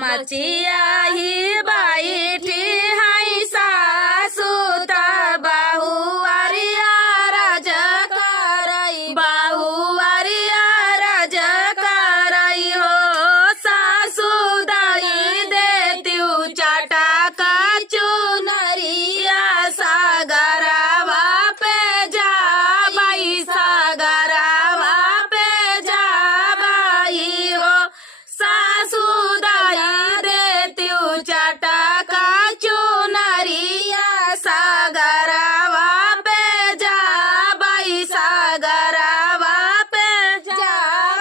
मचिया ही बैठी है सासु त बहुअरिया रज करई बहुअरिया रज करई हो सासु दई देत्यू चाटा का चुनरिया सागरवा पे जा बाई सागरवा पे जा बाई हो सासु दई देत्यू चाटा का चुनरिया सागरवा पे जा बाई सागरवा पे जा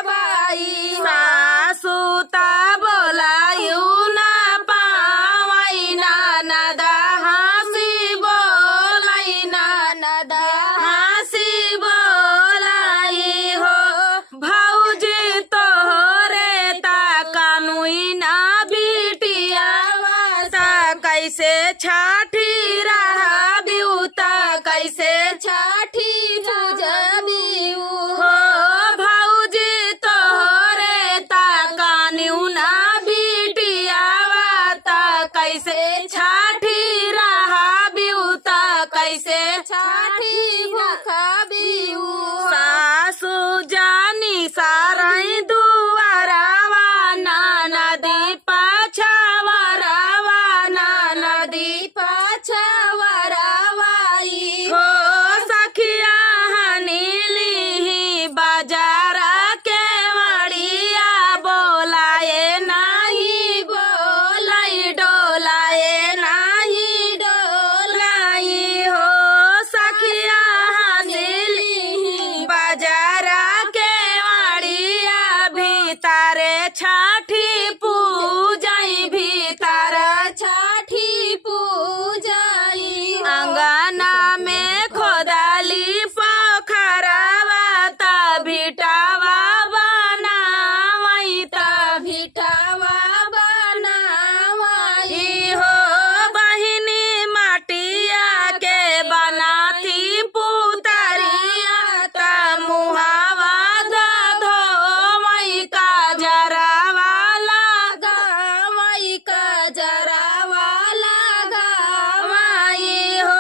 बाई सासु ता बोलायू ना पावई ननद हंसी बोलाई ननद हंसी बोलाई हो भौजी तोहरे ता कानुई ना बिटिया ता कैसे छाठी रहा ब्यूता कैसे छाठी पूजबियू हो भौजी तोहरे ता कान्यू ना बिटिया ता कैसे छाठी रहा ब्यूता कैसे छाठी भूखबियू सासु जानी सारई दुआरवा नदी पछवरवा नदी पछवरवाई हो सखिया हनीली बाजार के मड़िया बोलाए नाही बोलाई डोलाए नाही डोलाई हो सखिया हनीली बाजार के मड़िया भीतरे छाठी पूजाई भीतर छाठी पूजाई अंगना में खोदाली पोखरवा ता भिटावा बनावई ता भिटावा बनावई हो बहिनी माटिया के बनाती पुतरिया ता मुहावा धोवई का जरावा लगावई का जरावा लगावई हो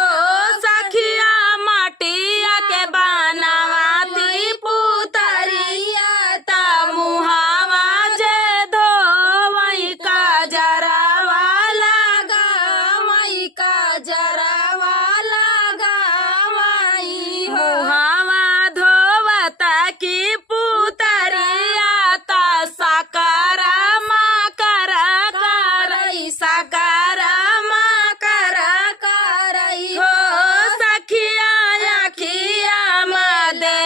सखिया माटिया के बनावती पुतरिया ता मुहावा जे धोवई का जरावा लगावई का जरावा लगावई मुहावा धोवता की पुतरिया ता साकारा माकरा करई साकारा माकरा करई हो सखिया अखिया मदे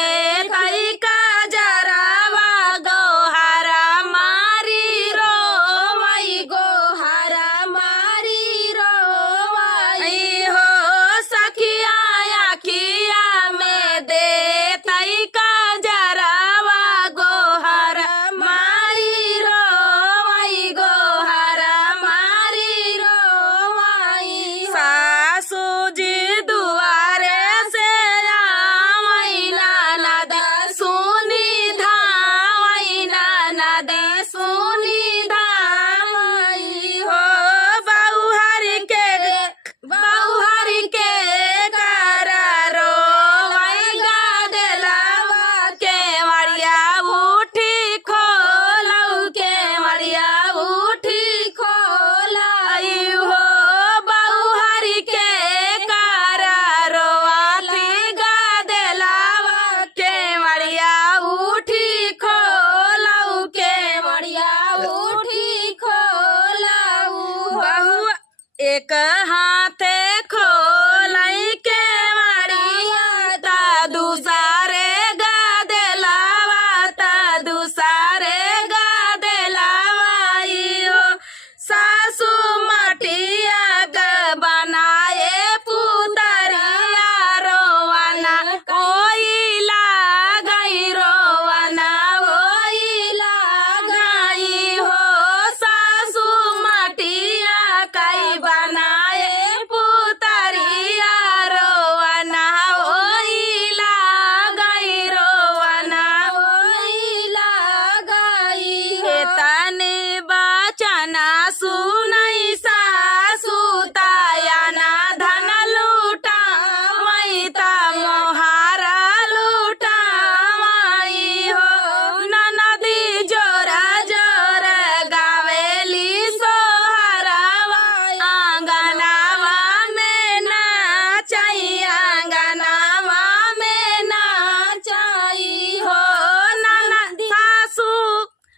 कई का जरावा गोहरा मारी रोवई गोहरा मारी रोवई हो सखिया अखिया में दे तई का जरावा गोहरा मारी रोवई गोहरा मारी रोवई सासु जी दुआरे से आवई ननद सुनी धावई ननद सुनी धावई हो बहुहरि के करा रोवई गादेलावा के मड़िया उठी खोलऊ के मड़िया उठी खोलाई हो बहुहरि के करा रोवाती गादेलावा के मड़िया उठी खोलऊ के मड़िया उठी खोलऊ बहु एक हाथे खोलाई के मड़िया ता दूसरे गादेलावा ता दूसरे गादेलावाई हो सासु माटिया ग बनाए पुतरिया रोवना ओई लागई रोवना ओई लागई हो सासु माटिया कई बनाए ना सुनई सासु ताया ना धन लूटा वही ता मोहारा लूटा वही हो ननदी जोरा जोर गावेली सोहरावा आंगनावा में नाचाई आंगनावा में नाचाई हो ननदी सासु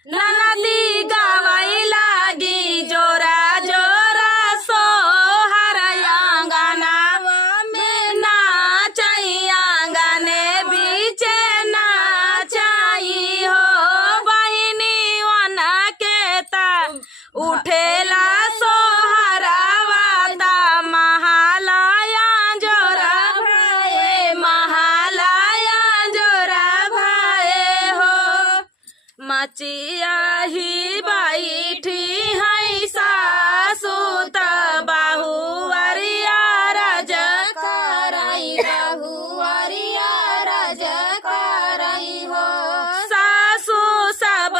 ननदी गावई लागी जोरा जोरा सोहर आंगनावा में नाचाई आंगने बीचे नाचाई हो बहिनी वना के ता उठेला सोहरावा ता महालया जोरा भाए महालया जोरा भाए हो मचिया ही बैठी है सासु त बाहुअरिया रज करई बाहुअरिया रज करई हो सासु सब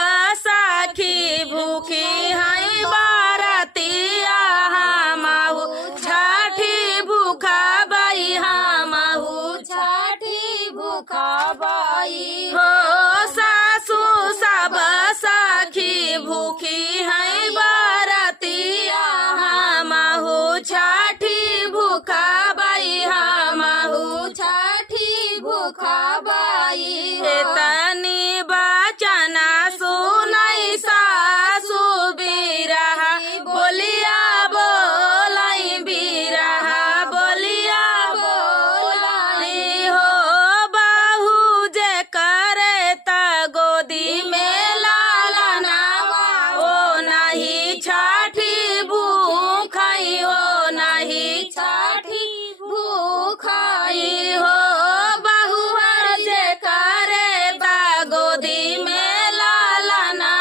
सखी भूखी है बारतिया हमहु छठी भूखा बई हमहु छठी भूखा बई हो सासु सब सखी भूखी है बारतिया हमहु छठी भूखा बई हमहु छठी भूखा बई तनी बचना सुनई सासु बिरहा बोलिया बोलाई बिरहा बोलिया बोलाई हो बाहू जे करे त गोदी में लालना ओ नहीं छठी भूखाई ओ नहीं छठी भूखाई हो बहुआ जे करे त गोदी में लालना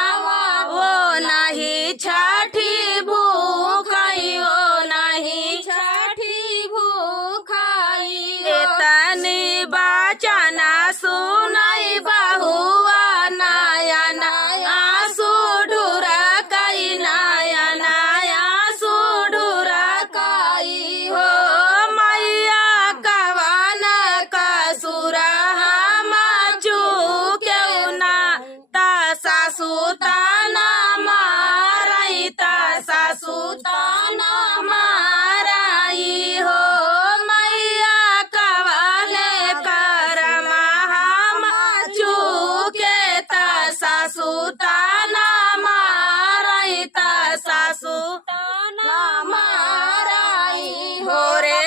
ओ नहीं छठी भूखाई ओ नहीं छठी भूखाई तनी बचना सुनई बहुआ नया नया सुडुरा कई नया नया सुडुरा कई हो मैया कवन कसुरा हम चूक्यौ ना ता सासु ताना मारई ता सासु ताना मारई हो मैया कवन करम हम चूके ता सासु ताना मारई ता सासु ताना मारई हो रे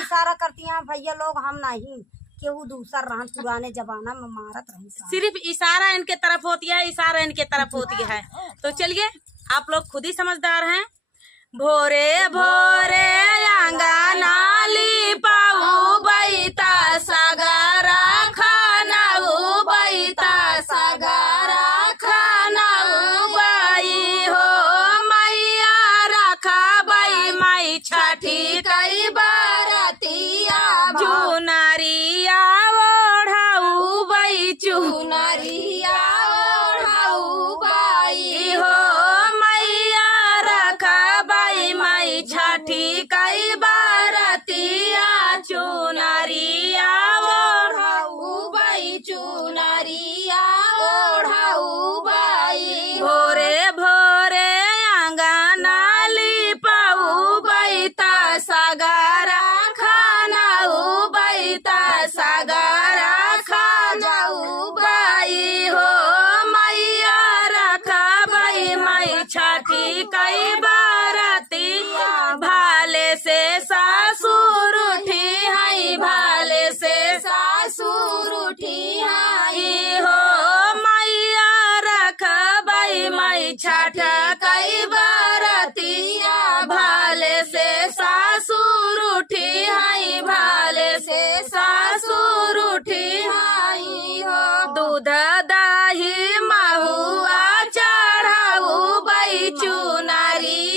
इशारा करती हैं भैया लोग, हम नहीं केहू दूसर रहन पुराने जमाना में मारत रही सा। सिर्फ इशारा इनके तरफ होती है, इशारा इनके तरफ होती है। तो चलिए आप लोग खुद ही समझदार हैं। भोरे भोरे आंगना लिपाऊ बैता सगरा खानाऊ बैता सगरा खानाऊ बाई हो मैया रखा बाई माई छठी कई बारतिया चुनरिया ओढ़ाऊ बाई चुनरिया ओढ़ाऊ बाई हो मैया रखा बाई माई छठी कई बारतिया चुनरिया ओढ़ाऊ बाई चुनरिया ओढ़ाऊ बाई भोरे भोरे आंगना लिपाऊ बैता सगरा खानाऊ बैता सगरा खा जाऊ बाई हो मैया रखा बाई माई छठी कई बारती भाले से सासुर उठी है भाले से सासुर उठी है हो मैया रखा बाई माई छठ कई बारतिया भाले से सासुर उठी है भाले से सासुर उठी है हो दूध दही महुआ चढ़ाऊ बाई चुनरी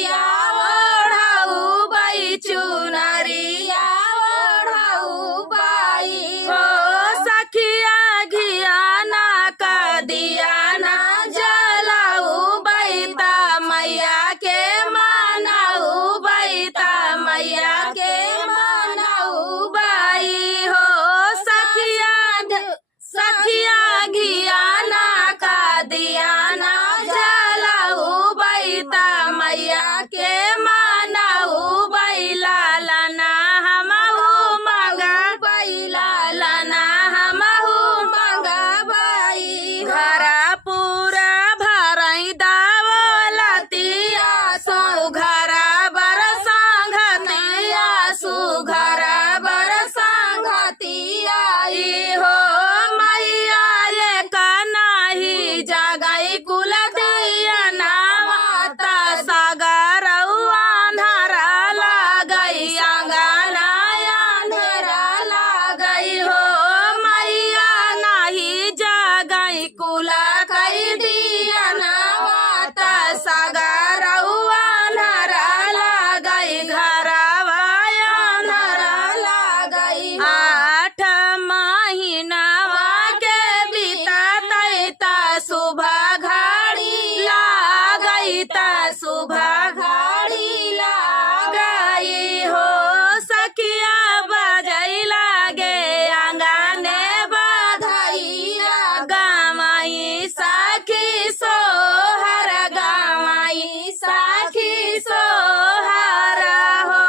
सुबह घड़ी लगाई हो सखिया बजई लागे आंगने बधाइया गावाई सखी सोहर गावाई सखी सोहर हो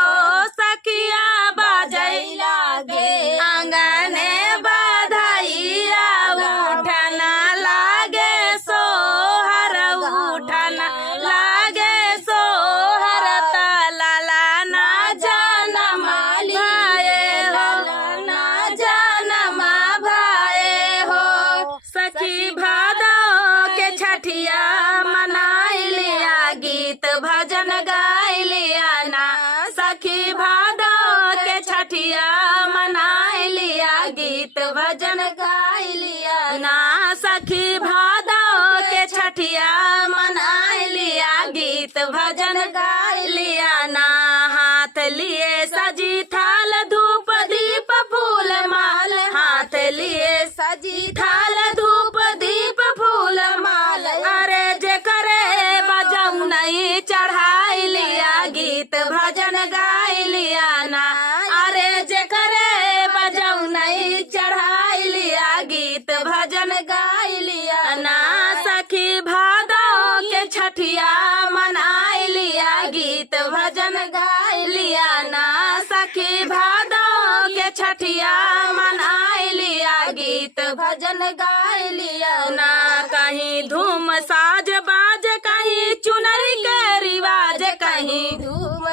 सखिया बजई लागे आंगने बधाइया उठना लागे सोहर उठना लागे सोहर तलाला ना जनम भाए हो ना जनम भाए हो सखी भादो के छठिया मनाई लिया गीत भजन गाई लिया ना सखी भादो के छठिया मनाई लिया गीत भजन गाई लिया ना सखी भादो के छठिया मनाई लिया गीत भजन गाई लिया ना हाथ लिए सजी थाल धूप दीप फूल माल हाथ लिए सजी थाल धूप दीप फूल माल अरे जे करे बजाऊ नहीं चढ़ाई लिया गीत भजन गाई लिया ना अरे जे करे बजाऊ नहीं चढ़ाई लिया गीत भजन गाई लिया ना सखी भादो के छठिया मनाई लिया गीत भजन गाई लिया ना सखी भादो के छठिया मनाई लिया गीत भजन गाई लिया ना कहीं धूम साज बाज कहीं चुनरी के रिवाज कहीं धूम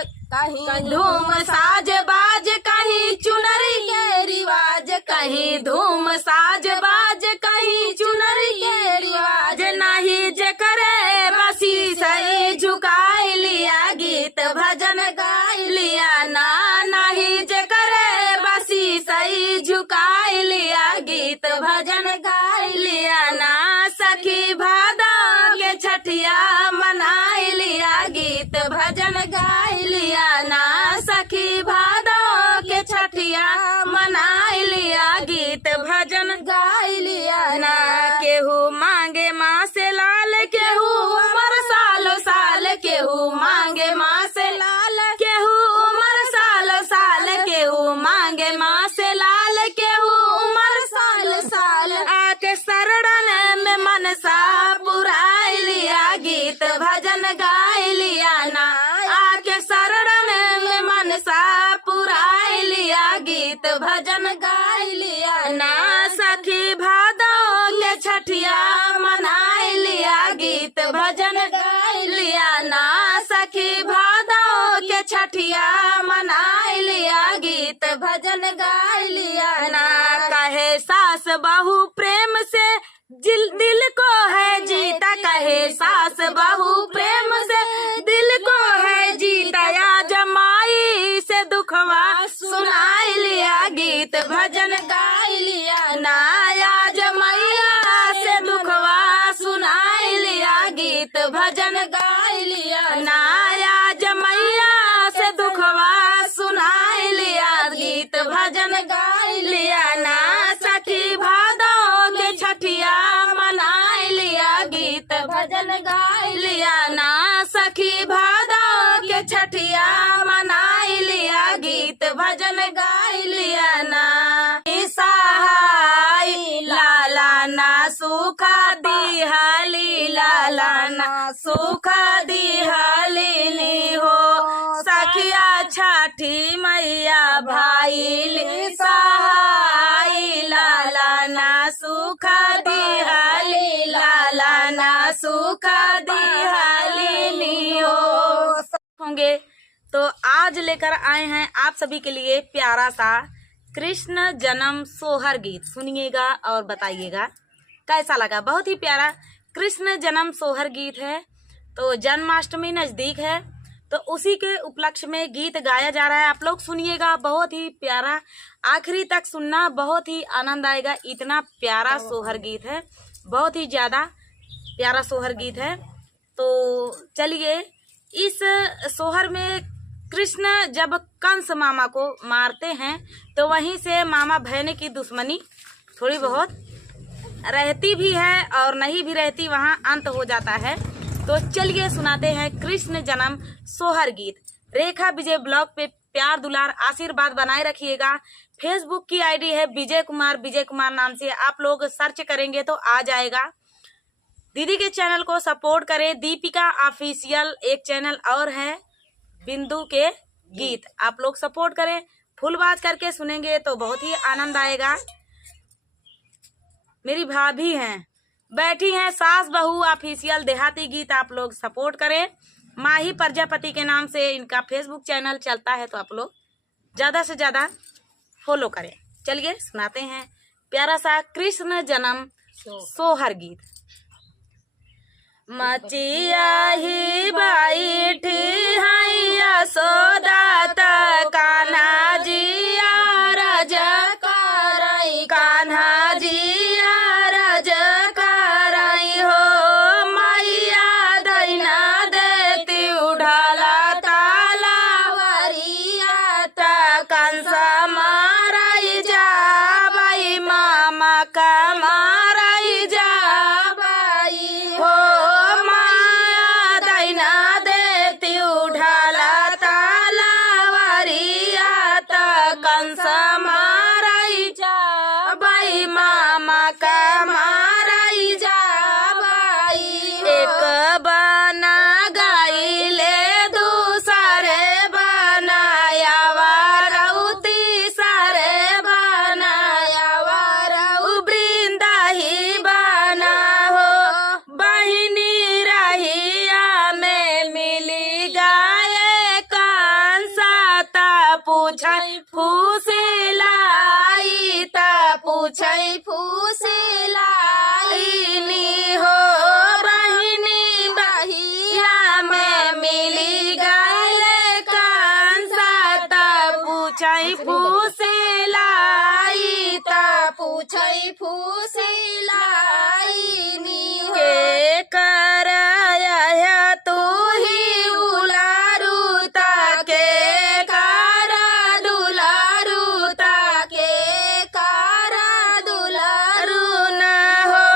साज बाज कहीं चुनरी के रिवाज कहीं धूम साज बाज कहीं चुनरी के रिवाज नहीं जे करे बसी सही झुकाई लिया गीत भजन गाई लिया ना नहीं जे करे बसी सही झुकाई लिया गीत भजन गाई लिया ना सखी भादो के छठिया मनाई लिया गीत भजन गाई लिया ना सखी भादो के छठिया मनाई लिया गीत भजन गाई लिया ना केहू मांगे माँ से लाल केहू उमर सालो साल केहू मांगे माँ से लाल केहू उमर सालो साल केहू मांगे माँ से लाल केहू उमर सालो साल आके शरण में मनसा पुराई लिया गीत भजन गाई लिया ना आके शरण में मनसा पुराई लिया गीत भजन गाई लिया ना सखी भादो के छठिया मनाई लिया गीत भजन गाई लिया ना सखी भादो के छठिया मनाई लिया गीत भजन गाई लिया ना कहे सास बहू प्रेम से दिल को है जीता कहे सास बहू प्रेम से दिल को है जीता या जमाई से दुखवा सुनाई लिया गीत भजन गाई लिया ना या जमैया से दुखवा सुनाई लिया गीत भजन गाई लिया ना या जमैया से दुखवा सुनाई लिया गीत भजन गाई लिया ना सखी भादो के छठिया मनाई लिया गीत भजन गाई लिया ना सखी भादो के छठिया मनाई लिया गीत भजन गाई लिया ना सहाय लाला ना सुखा दिहाली लाला ना सुखा दिहाली हो सखिया छठी मैया भाई सहाय लाला ना सुखा दिहाली लाला ना सुखा दिहाली हो होंगे। तो आज लेकर आए हैं आप सभी के लिए प्यारा सा कृष्ण जन्म सोहर गीत, सुनिएगा और बताइएगा कैसा लगा। बहुत ही प्यारा कृष्ण जन्म सोहर गीत है। तो जन्माष्टमी नजदीक है तो उसी के उपलक्ष्य में गीत गाया जा रहा है। आप लोग सुनिएगा, बहुत ही प्यारा, आखिरी तक सुनना, बहुत ही आनंद आएगा। इतना प्यारा सोहर गीत है, बहुत ही ज्यादा प्यारा सोहर गीत है। तो चलिए, इस सोहर में कृष्ण जब कंस मामा को मारते हैं तो वहीं से मामा बहन की दुश्मनी थोड़ी बहुत रहती भी है और नहीं भी रहती, वहाँ अंत हो जाता है। तो चलिए सुनाते हैं कृष्ण जन्म सोहर गीत। रेखा विजय ब्लॉग पे प्यार दुलार आशीर्वाद बनाए रखिएगा। फेसबुक की आईडी है विजय कुमार नाम से, आप लोग सर्च करेंगे तो आ जाएगा। दीदी के चैनल को सपोर्ट करें। दीपिका ऑफिशियल एक चैनल और है, बिंदु के गीत, आप लोग सपोर्ट करें। फुल बात करके सुनेंगे तो बहुत ही आनंद आएगा। मेरी भाभी हैं, बैठी हैं, सास बहू ऑफिशियल देहाती गीत, आप लोग सपोर्ट करें। माही प्रजापति के नाम से इनका फेसबुक चैनल चलता है, तो आप लोग ज्यादा से ज्यादा फॉलो करें। चलिए सुनाते हैं प्यारा सा कृष्ण जन्म सोहर गीत। मचिया ही बैठी है यशोदा कान्हा जिया रज करई, कान्हा जिया रज करई हो। मैया दैना देती उड़ाला ताला वरिया त कंस मारई जाबई, मामा का मारई जाबई हो। माया दैना देती उड़ाला ताला वरिया त कंस मारई जाबई, मामा का मारई जाबई। एक बना गाइले दूसरे बनाया वारौती सारे बनाया वारौ वृंदा ही बना हो। बहिनी रहिया में मिली गाये कंसा ता पूछई फूसिलाई, ता पूछई फूसिलाई नी हो। बहिनी बहिया में मिली गाये कंसा ता पूछई फूसिलाई, ता पूछई फूसिलाई नी हो। के कराया तू ही उलारू ताके कारा दुलारू ताके कारा दुलारू न हो।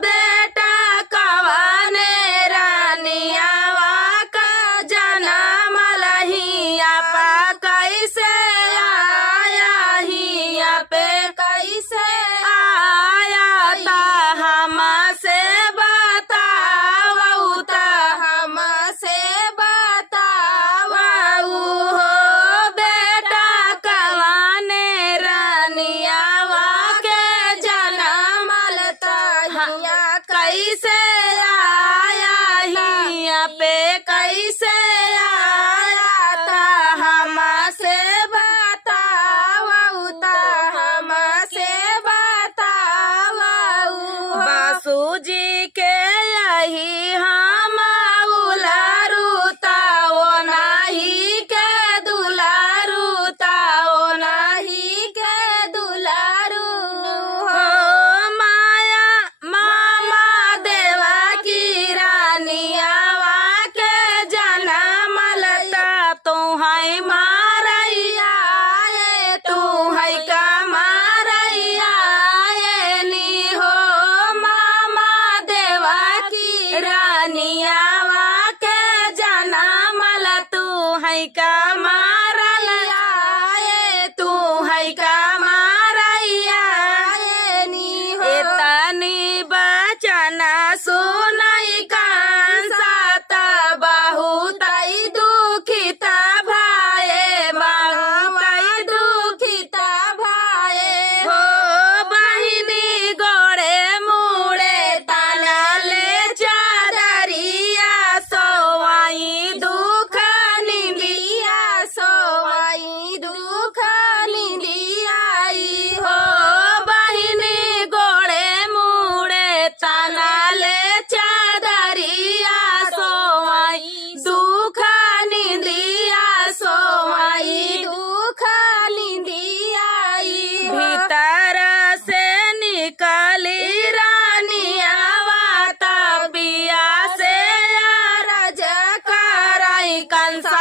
बेटा कवाने रानिया का जनम लहिया पा कैसे आया, हिया पे कैसे आया ता हमसे बतावऊ, ता हमसे बतावऊ हो। बेटा कवाने रानिया के जनम लहिया कैसे आया, हिया पे कैसे आया ता हमसे बतावऊ, ता हमसे बतावऊ। बासुजी के यही हम उलारू ताओ नाही के दुलारू, ताओ नाही के दुलारू हो। माया मामा देवा की रानिया के जनम लता तू है मारैया, तू है का मारैया नी हो। मामा देवा की रानिया के जनम ल तू है का मारैया, तू है का मारैया नी हो। एतनी बचना सुनई कंसा ता बहुत दुखित भाए, बहुत दुखित भाए हो। बहिनी गोड़े मुड़े तना ले चादरिया सोवाई दुख निंदिया, सोवाई दुख निंदियाई हो। बहिनी गोड़े मुड़े तना ले चादरिया सोवाई दुख निंदिया, सोवाई दुख निंदियाई। भीतर से निकली रानिया वाता बिया से रज कराई कंसा